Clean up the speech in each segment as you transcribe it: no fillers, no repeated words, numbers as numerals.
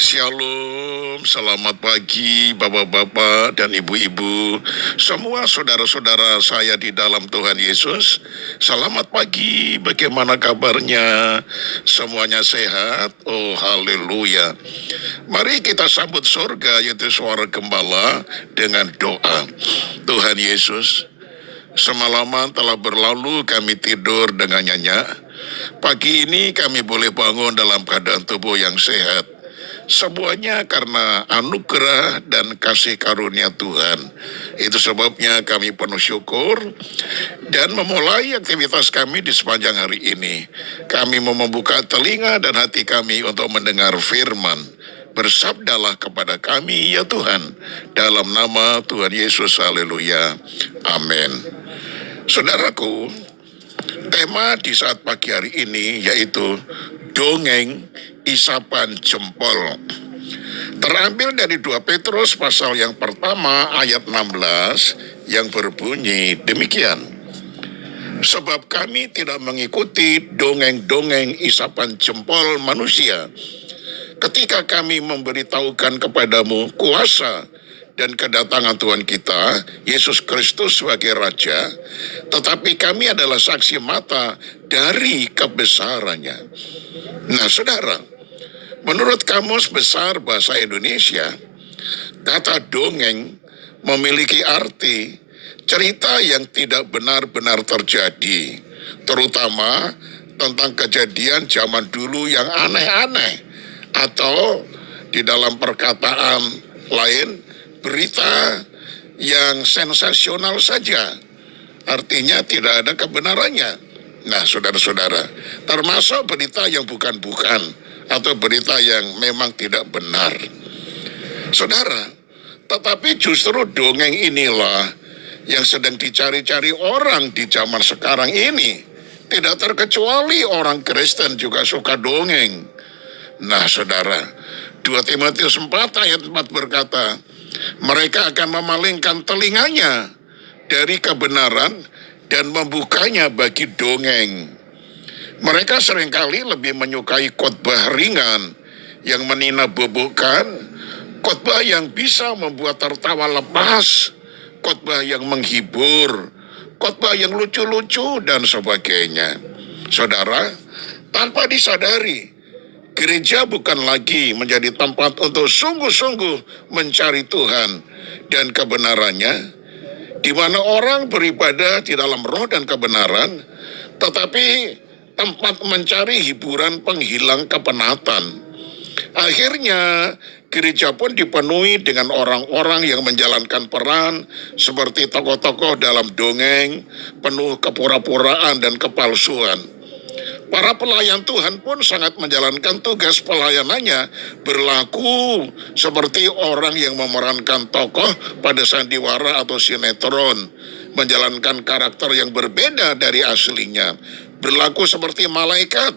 Shalom, selamat pagi bapak-bapak dan ibu-ibu, semua saudara-saudara saya di dalam Tuhan Yesus. Selamat pagi, bagaimana kabarnya? Semuanya sehat? Oh haleluya. Mari kita sambut surga, yaitu suara gembala dengan doa. Tuhan Yesus, semalaman telah berlalu kami tidur dengan nyenyak. Pagi ini kami boleh bangun dalam keadaan tubuh yang sehat. Semuanya karena anugerah dan kasih karunia Tuhan. Itu sebabnya kami penuh syukur dan memulai aktivitas kami di sepanjang hari ini. Kami mau membuka telinga dan hati kami untuk mendengar firman. Bersabdalah kepada kami ya Tuhan, dalam nama Tuhan Yesus, haleluya, amin. Saudaraku, tema di saat pagi hari ini yaitu dongeng isapan jempol. Terambil dari 2 Petrus pasal yang pertama ayat 16 yang berbunyi demikian. Sebab kami tidak mengikuti dongeng-dongeng isapan jempol manusia ketika kami memberitahukan kepadamu kuasa dan kedatangan Tuhan kita, Yesus Kristus sebagai Raja, tetapi kami adalah saksi mata dari kebesarannya. Nah saudara, menurut Kamus Besar Bahasa Indonesia, kata dongeng memiliki arti cerita yang tidak benar-benar terjadi, terutama tentang kejadian zaman dulu yang aneh-aneh, atau di dalam perkataan lain, berita yang sensasional saja, artinya tidak ada kebenarannya. Nah saudara-saudara, termasuk berita yang bukan-bukan atau berita yang memang tidak benar. Saudara, tetapi justru dongeng inilah yang sedang dicari-cari orang di zaman sekarang ini. Tidak terkecuali orang Kristen juga suka dongeng. Nah saudara, 2 Timotius 4 ayat 4 berkata, mereka akan memalingkan telinganya dari kebenaran dan membukanya bagi dongeng. Mereka seringkali lebih menyukai khotbah ringan yang menina-bobokkan, khotbah yang bisa membuat tertawa lepas, khotbah yang menghibur, khotbah yang lucu-lucu dan sebagainya. Saudara, tanpa disadari, gereja bukan lagi menjadi tempat untuk sungguh-sungguh mencari Tuhan dan kebenarannya, di mana orang beribadah di dalam roh dan kebenaran, tetapi tempat mencari hiburan penghilang kepenatan. Akhirnya, gereja pun dipenuhi dengan orang-orang yang menjalankan peran seperti tokoh-tokoh dalam dongeng, penuh kepura-puraan dan kepalsuan. Para pelayan Tuhan pun sangat menjalankan tugas pelayanannya, berlaku seperti orang yang memerankan tokoh pada sandiwara atau sinetron, menjalankan karakter yang berbeda dari aslinya, berlaku seperti malaikat,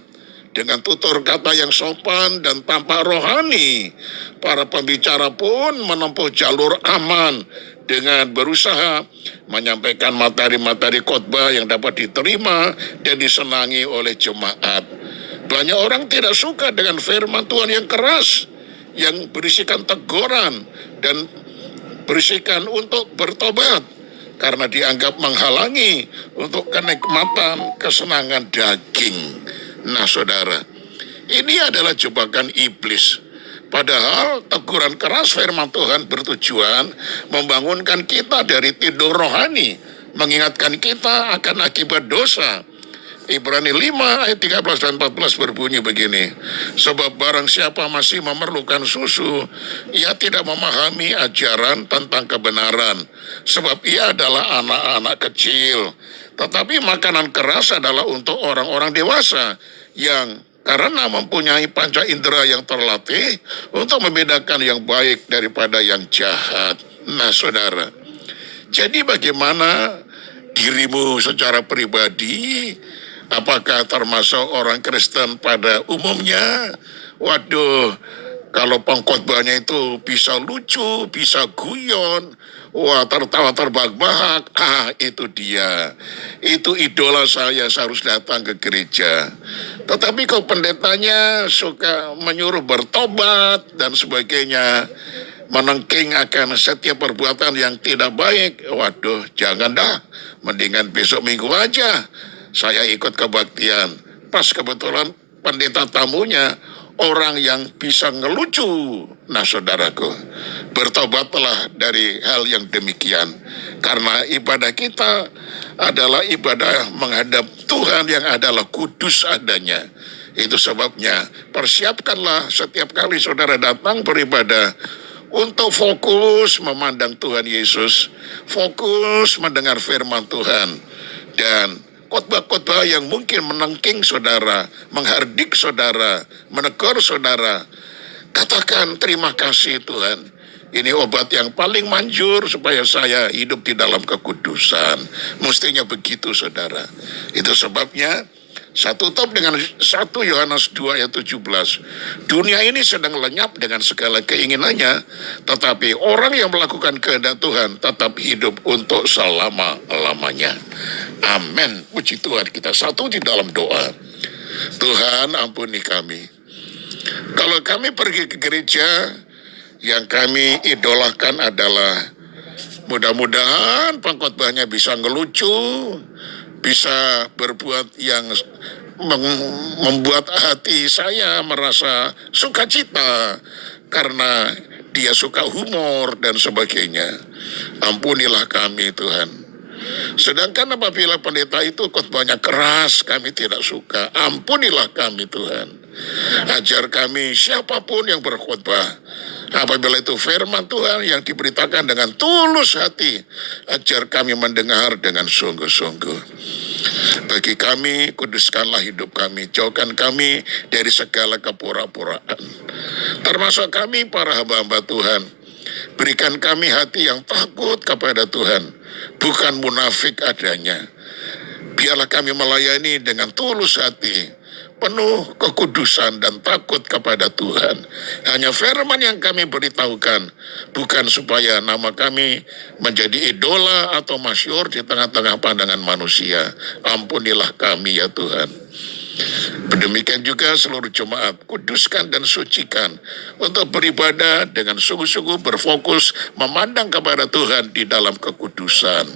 dengan tutur kata yang sopan dan tampak rohani. Para pembicara pun menempuh jalur aman dengan berusaha menyampaikan materi-materi khotbah yang dapat diterima dan disenangi oleh jemaat. Banyak orang tidak suka dengan firman Tuhan yang keras, yang berisikan teguran dan berisikan untuk bertobat, karena dianggap menghalangi untuk kenikmatan kesenangan daging. Nah saudara, ini adalah jebakan iblis. Padahal teguran keras firman Tuhan bertujuan membangunkan kita dari tidur rohani, mengingatkan kita akan akibat dosa. Ibrani 5 ayat 13 dan 14 berbunyi begini, sebab barang siapa masih memerlukan susu, ia tidak memahami ajaran tentang kebenaran, sebab ia adalah anak-anak kecil. Tetapi makanan keras adalah untuk orang-orang dewasa, yang karena mempunyai panca indera yang terlatih untuk membedakan yang baik daripada yang jahat. Nah saudara, jadi bagaimana dirimu secara pribadi? Apakah termasuk orang Kristen pada umumnya? Waduh, kalau pengkhotbahnya itu bisa lucu, bisa guyon, Wah, tertawa terbahak-bahak. Ah, itu dia. Itu idola saya harus datang ke gereja. Tetapi kok pendetanya suka menyuruh bertobat dan sebagainya, menengking akan setiap perbuatan yang tidak baik. Waduh, jangan dah. Mendingan besok minggu aja saya ikut kebaktian. Pas kebetulan pendeta tamunya orang yang bisa ngelucu. Nah, saudaraku, bertobatlah dari hal yang demikian. Karena ibadah kita adalah ibadah menghadap Tuhan yang adalah kudus adanya. Itu sebabnya persiapkanlah setiap kali saudara datang beribadah untuk fokus memandang Tuhan Yesus, fokus mendengar firman Tuhan, dan khotbah-khotbah yang mungkin menengking saudara, menghardik saudara, menegur saudara, katakan terima kasih Tuhan. Ini obat yang paling manjur supaya saya hidup di dalam kekudusan. Mestinya begitu saudara. Itu sebabnya saya tutup dengan 1 Yohanes 2 ayat 17. Dunia ini sedang lenyap dengan segala keinginannya, tetapi orang yang melakukan kehendak Tuhan tetap hidup untuk selama-lamanya. Amin. Puji Tuhan, kita satu di dalam doa. Tuhan, ampuni kami. Kalau kami pergi ke gereja, yang kami idolakan adalah mudah-mudahan pengkhotbahnya bisa ngelucu, bisa berbuat yang membuat hati saya merasa sukacita karena dia suka humor dan sebagainya. Ampunilah kami Tuhan. Sedangkan apabila pendeta itu khotbahnya keras, kami tidak suka. Ampunilah kami Tuhan. Ajar kami siapapun yang berkhotbah, apabila itu firman Tuhan yang diberitakan dengan tulus hati, ajar kami mendengar dengan sungguh-sungguh. Bagi kami, kuduskanlah hidup kami, jauhkan kami dari segala kepura-puraan. Termasuk kami para hamba-hamba Tuhan. Berikan kami hati yang takut kepada Tuhan, bukan munafik adanya. Biarlah kami melayani dengan tulus hati, penuh kekudusan dan takut kepada Tuhan. Hanya firman yang kami beritahukan, bukan supaya nama kami menjadi idola atau masyhur di tengah-tengah pandangan manusia. Ampunilah kami ya Tuhan. Demikian juga seluruh jemaat, kuduskan dan sucikan untuk beribadah dengan sungguh-sungguh berfokus memandang kepada Tuhan di dalam kekudusan.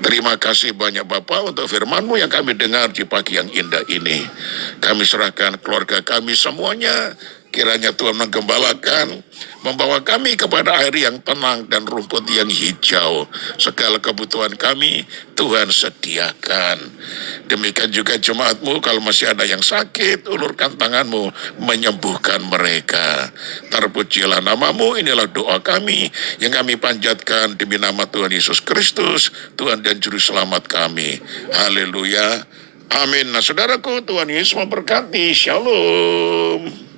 Terima kasih banyak Bapak untuk firman-Mu yang kami dengar di pagi yang indah ini. Kami serahkan keluarga kami semuanya, kiranya Tuhan menggembalakan, membawa kami kepada air yang tenang dan rumput yang hijau. Segala kebutuhan kami Tuhan sediakan. Demikian juga jemaat-Mu, kalau masih ada yang sakit, ulurkan tangan-Mu menyembuhkan mereka. Terpujilah nama-Mu, inilah doa kami yang kami panjatkan demi nama Tuhan Yesus Kristus, Tuhan dan Juru Selamat kami. Haleluya. Amin. Nah saudaraku, Tuhan Yesus memberkati. Shalom.